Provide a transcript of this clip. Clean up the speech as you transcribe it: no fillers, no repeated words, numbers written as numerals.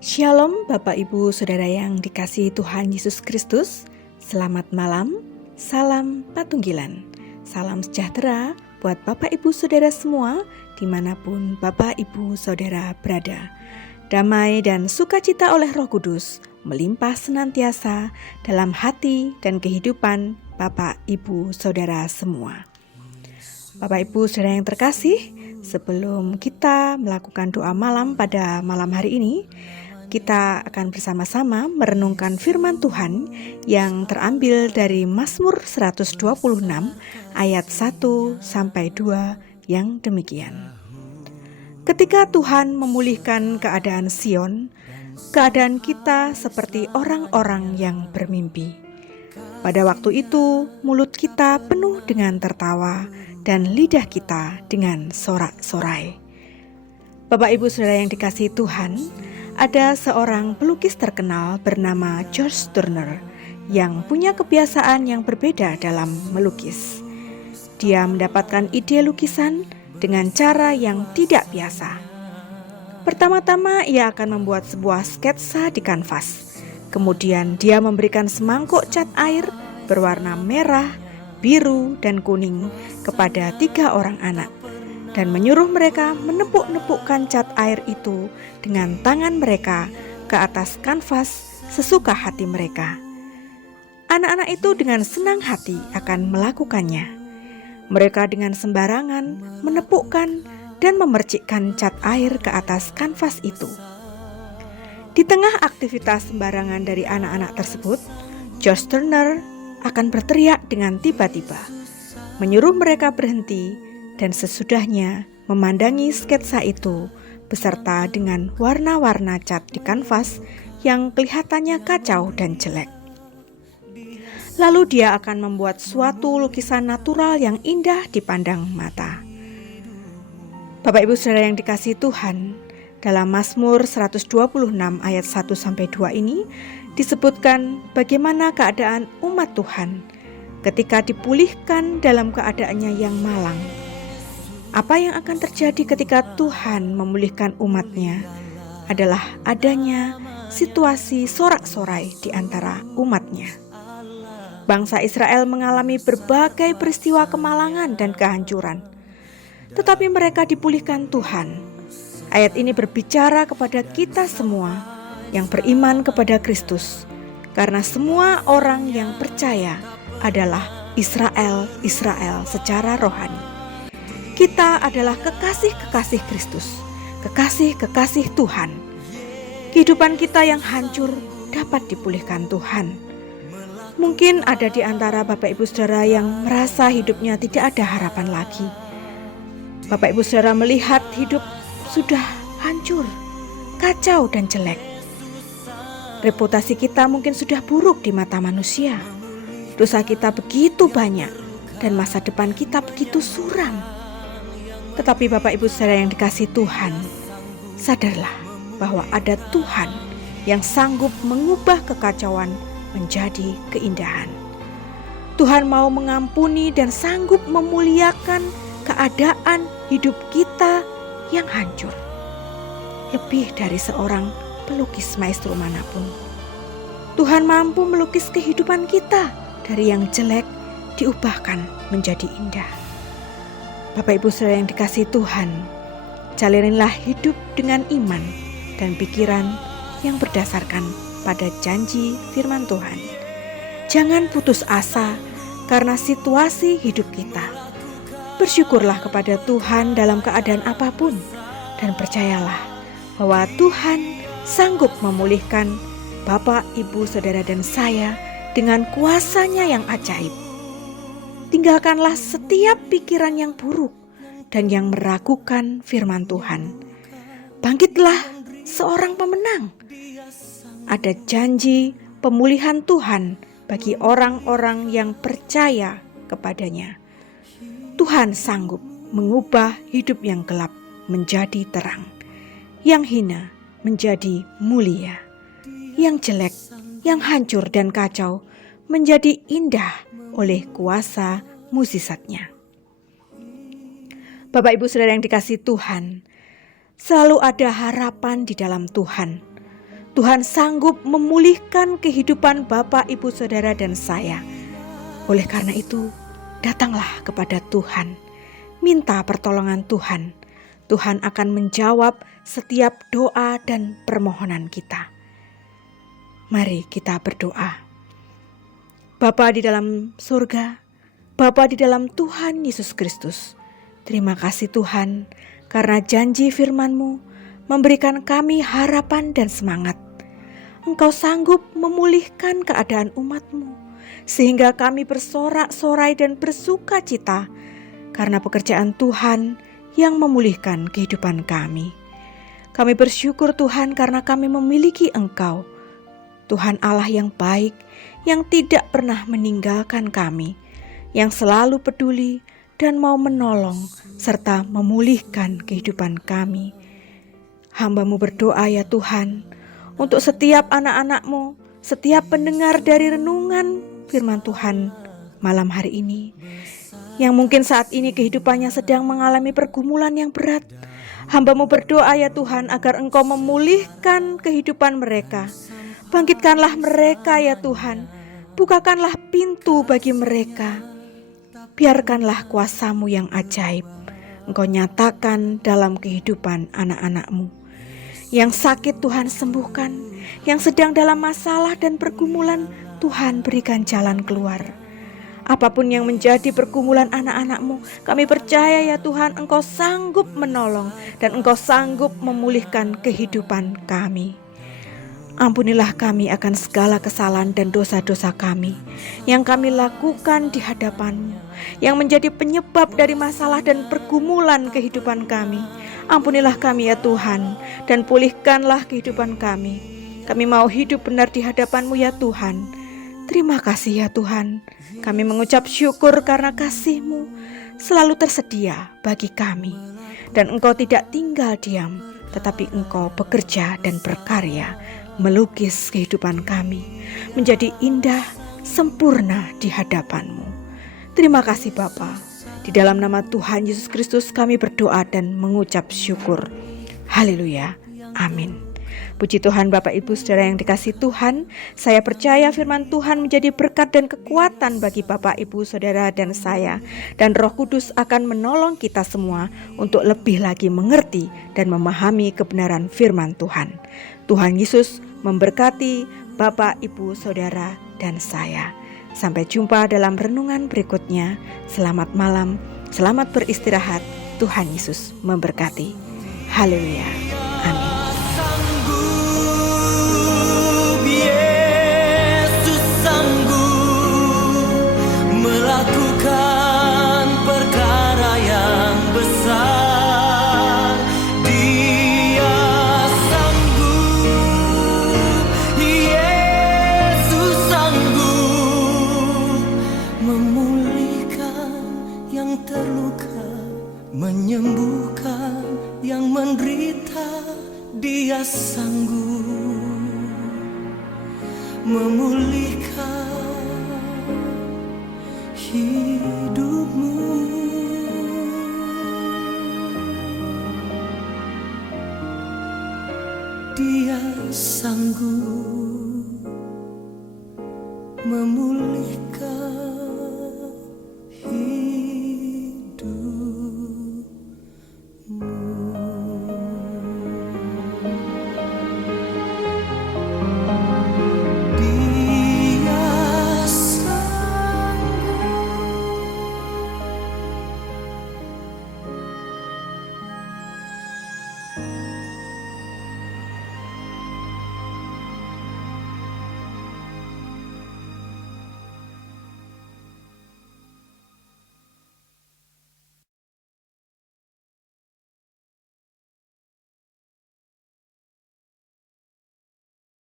Shalom Bapak Ibu Saudara yang dikasihi Tuhan Yesus Kristus. Selamat malam, salam patunggilan. Salam sejahtera buat Bapak Ibu Saudara semua dimanapun Bapak Ibu Saudara berada. Damai dan sukacita oleh Roh Kudus melimpah senantiasa dalam hati dan kehidupan Bapak Ibu Saudara semua. Bapak Ibu Saudara yang terkasih, sebelum kita melakukan doa malam pada malam hari ini, kita akan bersama-sama merenungkan firman Tuhan yang terambil dari Mazmur 126 ayat 1-2 yang demikian. Ketika Tuhan memulihkan keadaan Sion, keadaan kita seperti orang-orang yang bermimpi. Pada waktu itu, mulut kita penuh dengan tertawa dan lidah kita dengan sorak-sorai. Bapak Ibu Saudara yang dikasihi Tuhan, ada seorang pelukis terkenal bernama George Turner yang punya kebiasaan yang berbeda dalam melukis. Dia mendapatkan ide lukisan dengan cara yang tidak biasa. Pertama-tama ia akan membuat sebuah sketsa di kanvas. Kemudian dia memberikan semangkuk cat air berwarna merah, biru, dan kuning kepada 3 orang anak, dan menyuruh mereka menepuk-nepukkan cat air itu dengan tangan mereka ke atas kanvas sesuka hati mereka. Anak-anak itu dengan senang hati akan melakukannya. Mereka dengan sembarangan menepukkan dan memercikkan cat air ke atas kanvas itu. Di tengah aktivitas sembarangan dari anak-anak tersebut, George Turner akan berteriak dengan tiba-tiba, menyuruh mereka berhenti, dan sesudahnya memandangi sketsa itu beserta dengan warna-warna cat di kanvas yang kelihatannya kacau dan jelek. Lalu dia akan membuat suatu lukisan natural yang indah dipandang mata. Bapak Ibu Saudara yang dikasihi Tuhan, dalam Mazmur 126 ayat 1-2 ini disebutkan bagaimana keadaan umat Tuhan ketika dipulihkan dalam keadaannya yang malang. Apa yang akan terjadi ketika Tuhan memulihkan umatnya adalah adanya situasi sorak-sorai di antara umatnya. Bangsa Israel mengalami berbagai peristiwa kemalangan dan kehancuran, tetapi mereka dipulihkan Tuhan. Ayat ini berbicara kepada kita semua yang beriman kepada Kristus, karena semua orang yang percaya adalah Israel secara rohani. Kita adalah kekasih-kekasih Kristus, kekasih-kekasih Tuhan. Kehidupan kita yang hancur dapat dipulihkan Tuhan. Mungkin ada di antara Bapak Ibu Saudara yang merasa hidupnya tidak ada harapan lagi. Bapak Ibu Saudara melihat hidup sudah hancur, kacau dan jelek. Reputasi kita mungkin sudah buruk di mata manusia. Dosa kita begitu banyak dan masa depan kita begitu suram. Tetapi Bapak Ibu Saudara yang dikasihi Tuhan, sadarlah bahwa ada Tuhan yang sanggup mengubah kekacauan menjadi keindahan. Tuhan mau mengampuni dan sanggup memuliakan keadaan hidup kita yang hancur. Lebih dari seorang pelukis maestro manapun, Tuhan mampu melukis kehidupan kita dari yang jelek diubahkan menjadi indah. Bapak Ibu Saudara yang dikasihi Tuhan, jalaninlah hidup dengan iman dan pikiran yang berdasarkan pada janji firman Tuhan. Jangan putus asa karena situasi hidup kita. Bersyukurlah kepada Tuhan dalam keadaan apapun, dan percayalah bahwa Tuhan sanggup memulihkan Bapak, Ibu, Saudara, dan saya dengan kuasa-Nya yang ajaib. Tinggalkanlah setiap pikiran yang buruk dan yang meragukan firman Tuhan. Bangkitlah seorang pemenang. Ada janji pemulihan Tuhan bagi orang-orang yang percaya kepadanya. Tuhan sanggup mengubah hidup yang gelap menjadi terang, yang hina menjadi mulia, yang jelek, yang hancur dan kacau menjadi indah oleh kuasa mukjizat-Nya. Bapak Ibu Saudara yang dikasihi Tuhan, selalu ada harapan di dalam Tuhan. Tuhan sanggup memulihkan kehidupan Bapak, Ibu, Saudara, dan saya. Oleh karena itu, datanglah kepada Tuhan, minta pertolongan Tuhan. Tuhan akan menjawab setiap doa dan permohonan kita. Mari kita berdoa. Bapa di dalam surga, Bapa di dalam Tuhan Yesus Kristus, terima kasih Tuhan, karena janji firman-Mu memberikan kami harapan dan semangat. Engkau sanggup memulihkan keadaan umat-Mu, sehingga kami bersorak-sorai dan bersuka cita, karena pekerjaan Tuhan yang memulihkan kehidupan kami. Kami bersyukur Tuhan karena kami memiliki Engkau, Tuhan Allah yang baik, yang tidak pernah meninggalkan kami, yang selalu peduli dan mau menolong serta memulihkan kehidupan kami. Hamba-Mu berdoa ya Tuhan, untuk setiap anak-anak-Mu, setiap pendengar dari renungan firman Tuhan malam hari ini, yang mungkin saat ini kehidupannya sedang mengalami pergumulan yang berat. Hamba-Mu berdoa ya Tuhan, agar Engkau memulihkan kehidupan mereka. Bangkitkanlah mereka ya Tuhan, bukakanlah pintu bagi mereka. Biarkanlah kuasa-Mu yang ajaib Engkau nyatakan dalam kehidupan anak-anak-Mu. Yang sakit Tuhan sembuhkan, yang sedang dalam masalah dan pergumulan Tuhan berikan jalan keluar. Apapun yang menjadi pergumulan anak-anak-Mu, kami percaya ya Tuhan, Engkau sanggup menolong dan Engkau sanggup memulihkan kehidupan kami. Ampunilah kami akan segala kesalahan dan dosa-dosa kami yang kami lakukan di hadapan-Mu, yang menjadi penyebab dari masalah dan pergumulan kehidupan kami. Ampunilah kami ya Tuhan, dan pulihkanlah kehidupan kami. Kami mau hidup benar di hadapan-Mu ya Tuhan. Terima kasih ya Tuhan. Kami mengucap syukur karena kasih-Mu selalu tersedia bagi kami. Dan Engkau tidak tinggal diam, tetapi Engkau bekerja dan berkarya, melukis kehidupan kami menjadi indah, sempurna di hadapan-Mu. Terima kasih Bapa. Di dalam nama Tuhan Yesus Kristus kami berdoa dan mengucap syukur. Haleluya. Amin. Puji Tuhan Bapak Ibu Saudara yang dikasihi Tuhan, saya percaya firman Tuhan menjadi berkat dan kekuatan bagi Bapak Ibu Saudara dan saya, dan Roh Kudus akan menolong kita semua untuk lebih lagi mengerti dan memahami kebenaran firman Tuhan. Tuhan Yesus memberkati Bapak Ibu Saudara dan saya. Sampai jumpa dalam renungan berikutnya. Selamat malam, selamat beristirahat. Tuhan Yesus memberkati. Haleluya. Amin. Menyembuhkan yang menderita, Dia sanggup memulihkan hidupmu. Dia sanggup memulihkan hidupmu.